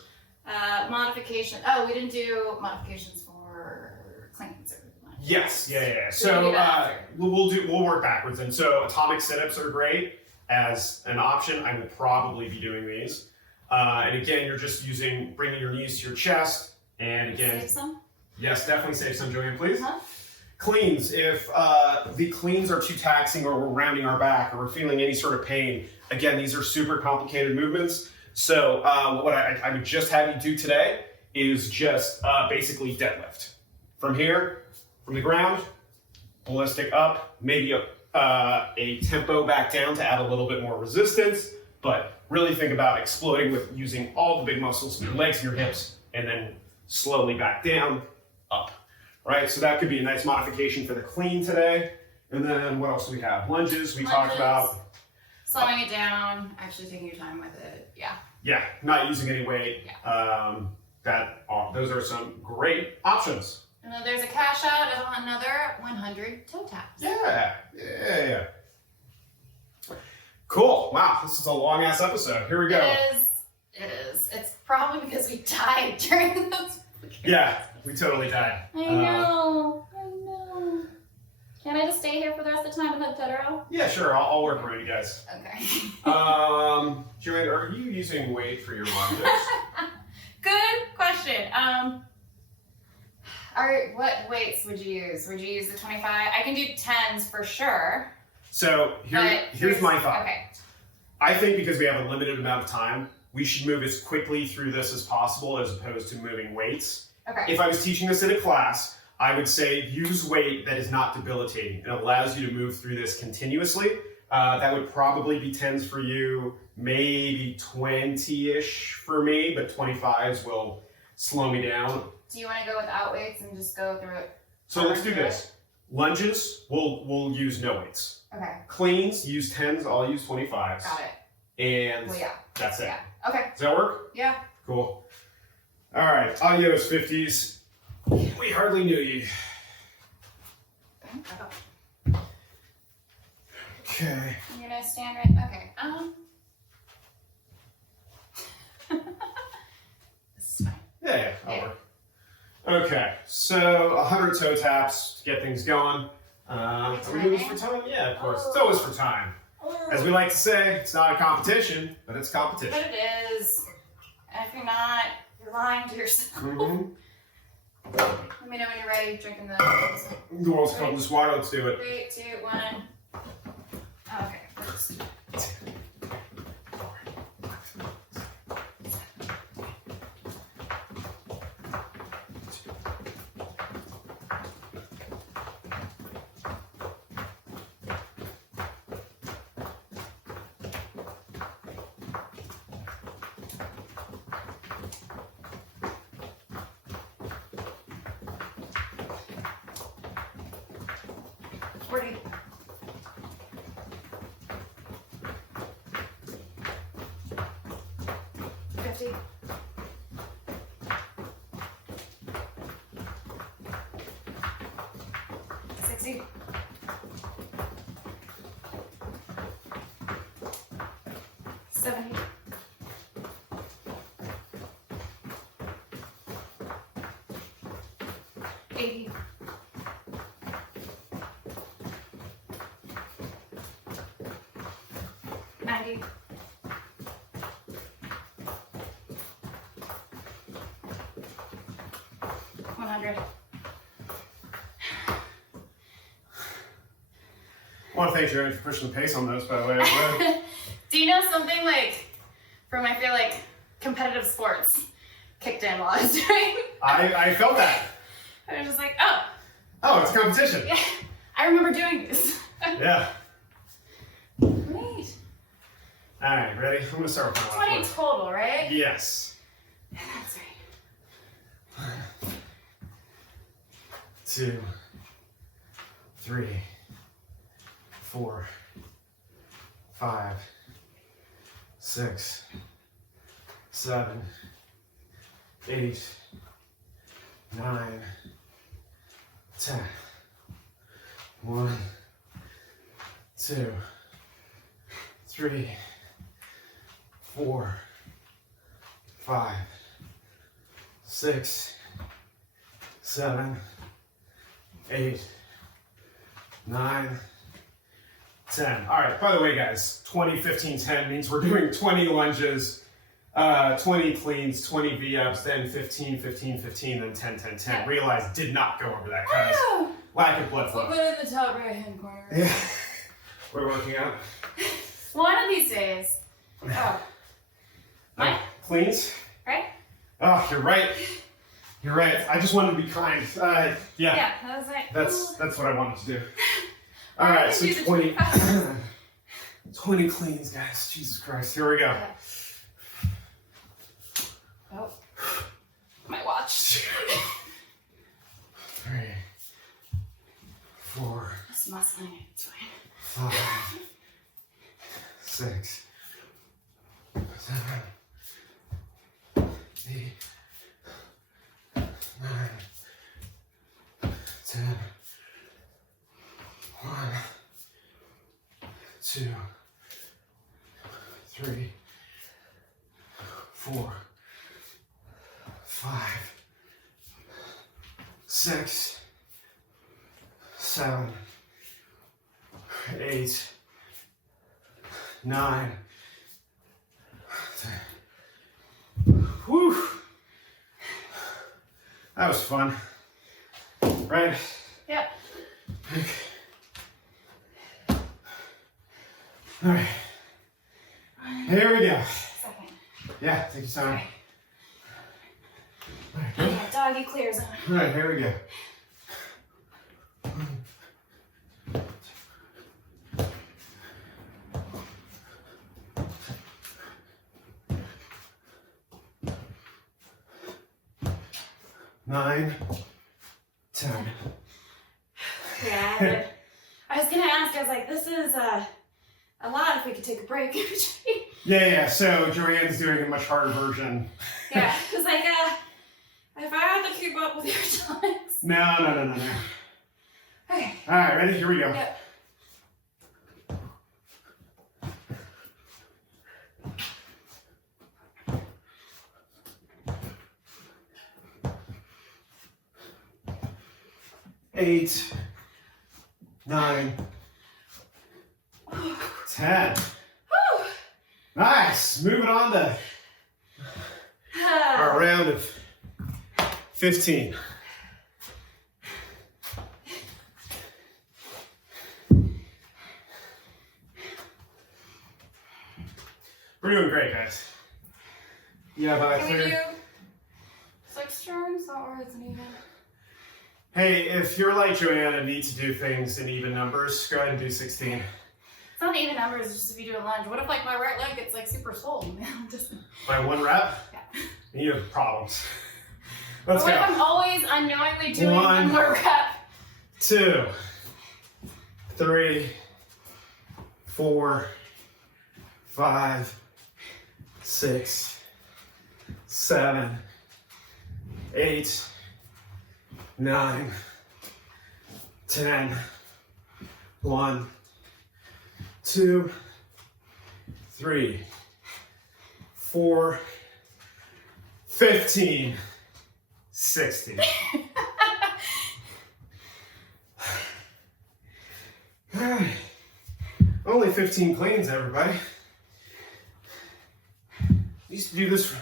Modification. Oh, we didn't do modifications for cleans or lunges. Yes, yeah. So we'll work backwards. And so atomic sit-ups are great as an option. I will probably be doing these. And again, you're just bringing your knees to your chest. And again, save some? Yes, definitely save some, JoAnn, please. Uh-huh. Cleans, if the cleans are too taxing or we're rounding our back or we're feeling any sort of pain, again, these are super complicated movements. So what I would just have you do today is just basically deadlift. From here, from the ground, ballistic up, maybe a tempo back down to add a little bit more resistance, but really think about exploding with using all the big muscles in your legs and your hips, and then slowly back down, up. Right, so that could be a nice modification for the clean today. And then what else do we have? Lunges, we talked about. Slowing it down, actually taking your time with it, yeah. Yeah, not using any weight. Yeah. Those are some great options. And then there's a cash out of another 100 toe taps. Yeah. Cool, wow, this is a long ass episode. Here we go. It is. It's probably because we died during those. Yeah, we totally died. I know. Can I just stay here for the rest of the time with Totoro? Yeah, sure. I'll work around you guys. Okay. JoAnn, are you using weight for your lunges? Good question. What weights would you use? Would you use the 25? I can do 10s for sure. So here's my thought. Okay. I think because we have a limited amount of time, we should move as quickly through this as possible as opposed to moving weights. Okay. If I was teaching this in a class, I would say use weight that is not debilitating. It allows you to move through this continuously. That would probably be 10s for you, maybe 20-ish for me, but 25s will slow me down. Do you want to go without weights and just go through it? So let's do this. Lunges, we'll use no weights. Okay. Cleans, use 10s, I'll use 25s. Got it. And well, yeah. That's it. Yeah. Okay. Does that work? Yeah. Cool. All right, adios 50s. We hardly knew you. Okay. You're gonna stand right. Okay. This is fine. Yeah, I'll work. Okay, so 100 toe taps to get things going. Are we doing this for time? Yeah, of course. It's always for time. As we like to say, it's not a competition, but it's competition. But it is. And if you're not, you're lying to yourself. Mm-hmm. Let me know when you're ready. Drinking the world's coldest water. Let's do it. 3, 2, 1. Okay, first. 40. 50. 60. 70. 80. 90. 100. I want to thank JoAnn for pushing the pace on those, by the way. Do you know something like from, I feel like, competitive sports kicked in while I was doing? I felt that. I was just like, Oh, it's a competition. yeah, I remember doing this. Yeah. Great. All right, ready? I'm going to start with my last 20 one. total, right? Yes. That's right. 2, 3, 4, 5, 6, 7, 8, 9, 10. 1, 2, 3, 4, 5, 6, 7, 8, 9, 10. All right, by the way, guys, 20, 15, 10 means we're doing 20 lunges, 20 cleans, 20 V-ups, then 15, 15, 15, then 10, 10, 10. Yeah. Realize did not go over that because lack of blood We'll flow. put it in the top right-hand corner. Yeah. We're working out. One of these days. Oh. Mine? Cleans? Right? Oh, you're right. You're right. I just wanted to be kind. Yeah. Yeah, that was like, That's what I wanted to do. All right, so 20, 20 cleans, guys. Jesus Christ. Here we go. Yeah. Oh. My watch. 3, 4, It's muscling. It's fine. 5, 6, 7, 8, 9, 10. 1, 2, 3, 4, 5, 6, 7, 8, 9, 10. Whew. That was fun. Right? Yep. All right. Here we go. Second. Yeah, take your time. All right, good. Yeah, doggy clear zone. All right, here we go. Nine, 10. Yeah, but I was gonna ask, I was like, this is a lot if we could take a break in between. Yeah, so JoAnn's doing a much harder version. Yeah, it was like, if I had to keep up with your times. No. Okay. All right, ready? Here we go. Yep. Eight, 9, 10. Whew. Nice. Moving on to our round of 15. Can we do 6 turns or is it even? Hey, if you're like JoAnn and need to do things in even numbers, go ahead and do 16. It's not even numbers, it's just if you do a lunge. What if like my right leg gets like super swollen? My 1 rep? Yeah. You have problems. Let's what go. if I'm always unknowingly doing 1 more rep? 2, 3, 4, 5, 6, 7, 8, 9, 10, 1, 2, 3, 4, 15, 16. Alright. Only 15 cleans, everybody. Used to do this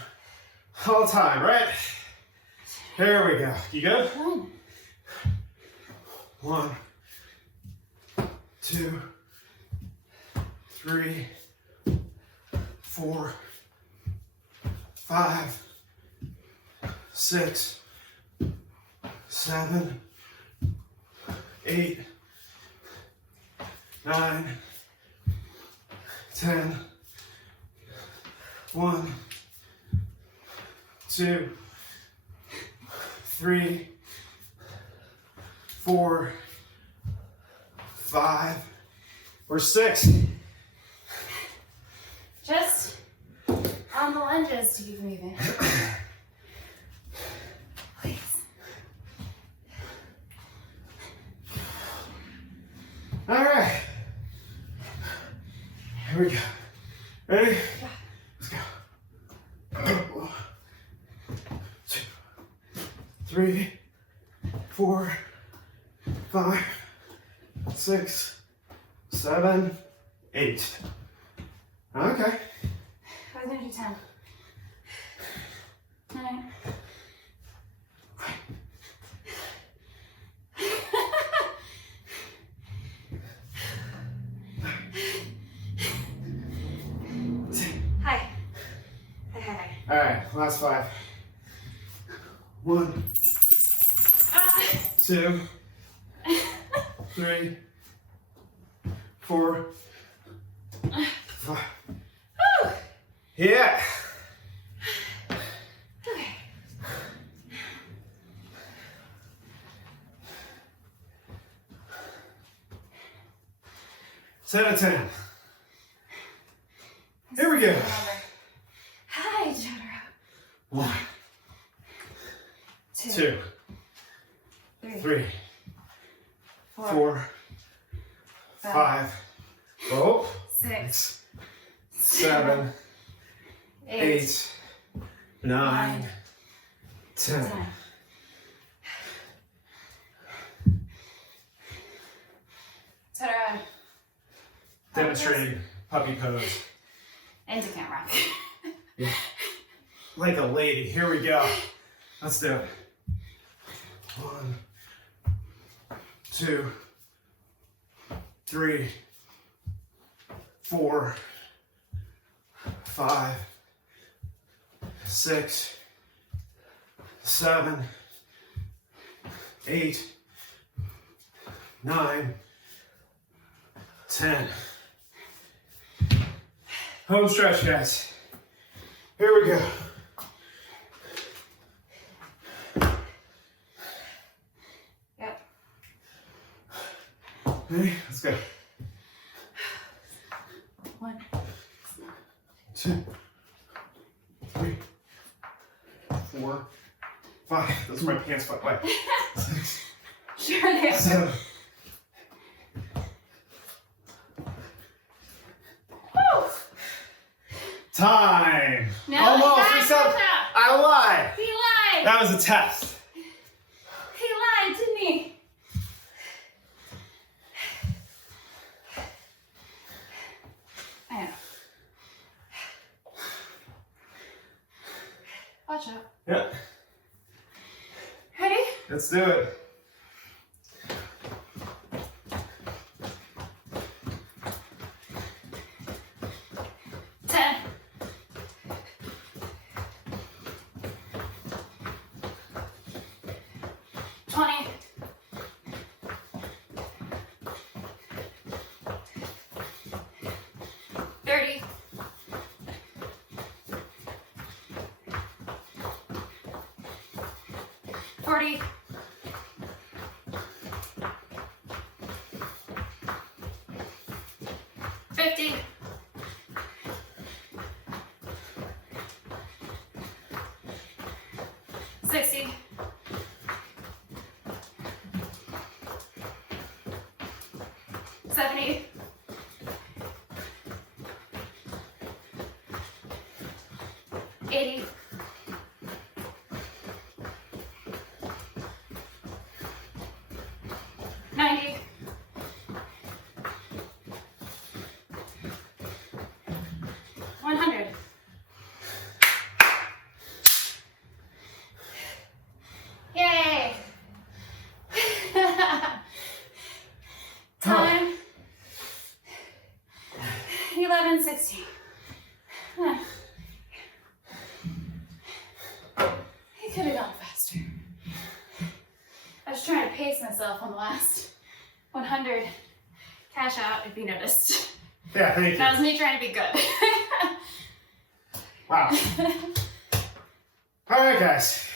all the time, right? Here we go. You good? 1, 2, 3, 4, 5, 6, 7, 8, 9, 10, 1, 2, 3, 4, 5, or 6. Just on the lunges to keep moving. Please. All right. Here we go. Ready? Yeah. Let's go. 1, 2, 3, 4, 5, 6, 7, 8. Okay. I was gonna do 10. 9. Hi. Hi. All right, last 5. 1, 2, 3, 4, 5. Yeah. Okay. Set of 10. Here we go. Hi, Totoro. 1, 2, 3, 4, 5. Oh, 6, 7, 8, 9, 10. 10. Totoro. Demonstrating puppy pose. And to camera. Yeah. Like a lady. Here we go. Let's do it. 1, 2, 3, 4, 5, 6, 7, 8, 9, 10. Home stretch, guys. Here we go. Yep. Ready? Let's go. 1, 2, 3, 4, 5. Those are my pants, by the way. 6, Sure they are. 7. Woo! Time. No, Almost. he We lied, said Tata. I lied. He lied. That was a test. He lied, didn't he? I know. Watch out. Yeah. Ready? Let's do it. 40. 50. 60. 70. 80. 90. 100. Yay! Time 11:16. He could have gone faster. I was trying to pace myself on the last 100. Cash out if you noticed. Yeah, thank you. That was me trying to be good. Wow. All right, guys.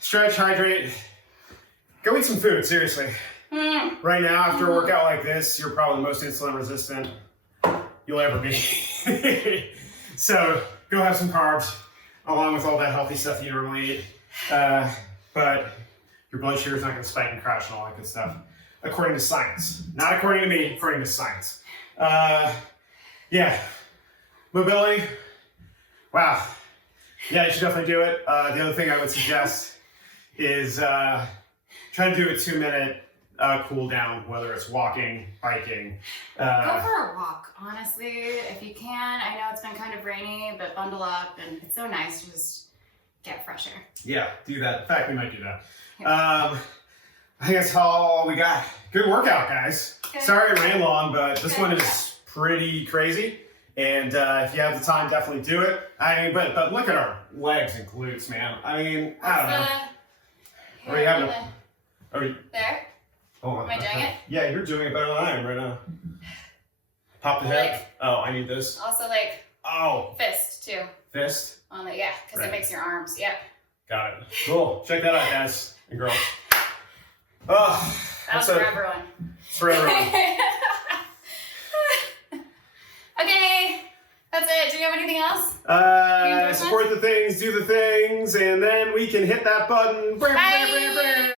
Stretch, hydrate. Go eat some food, seriously. Right now, after a workout like this, you're probably the most insulin resistant you'll ever be. So go have some carbs, along with all that healthy stuff you normally eat. But your blood sugar's not going to spike and crash and all that good stuff. According to science. Not according to me, according to science. Yeah. Mobility. Wow. Yeah, you should definitely do it. The other thing I would suggest is try to do a 2-minute cool down, whether it's walking, biking. Go for a walk, honestly, if you can. I know it's been kind of rainy, but bundle up, and it's so nice to just get fresh air. Yeah, do that. In fact, we might do that. I think that's all we got. Good workout, guys. Good. Sorry it ran long, but this Good one workout. is pretty crazy. And if you have the time, definitely do it. I mean, but look at our legs and glutes, man. I mean, I don't know. Are you having There? Hold on. Am I doing it? Yeah, you're doing it better than I am right now. Pop the head. Like- Oh, I need this. Also, like, Oh, fist, too. fist. On the, yeah, because Right. it makes your arms, yep. Got it. Cool. Check that out, guys and girls. Oh, That was for everyone. for everyone. Okay, that's it. Do you have anything else? Support the things, do the things, and then we can hit that button. Bye.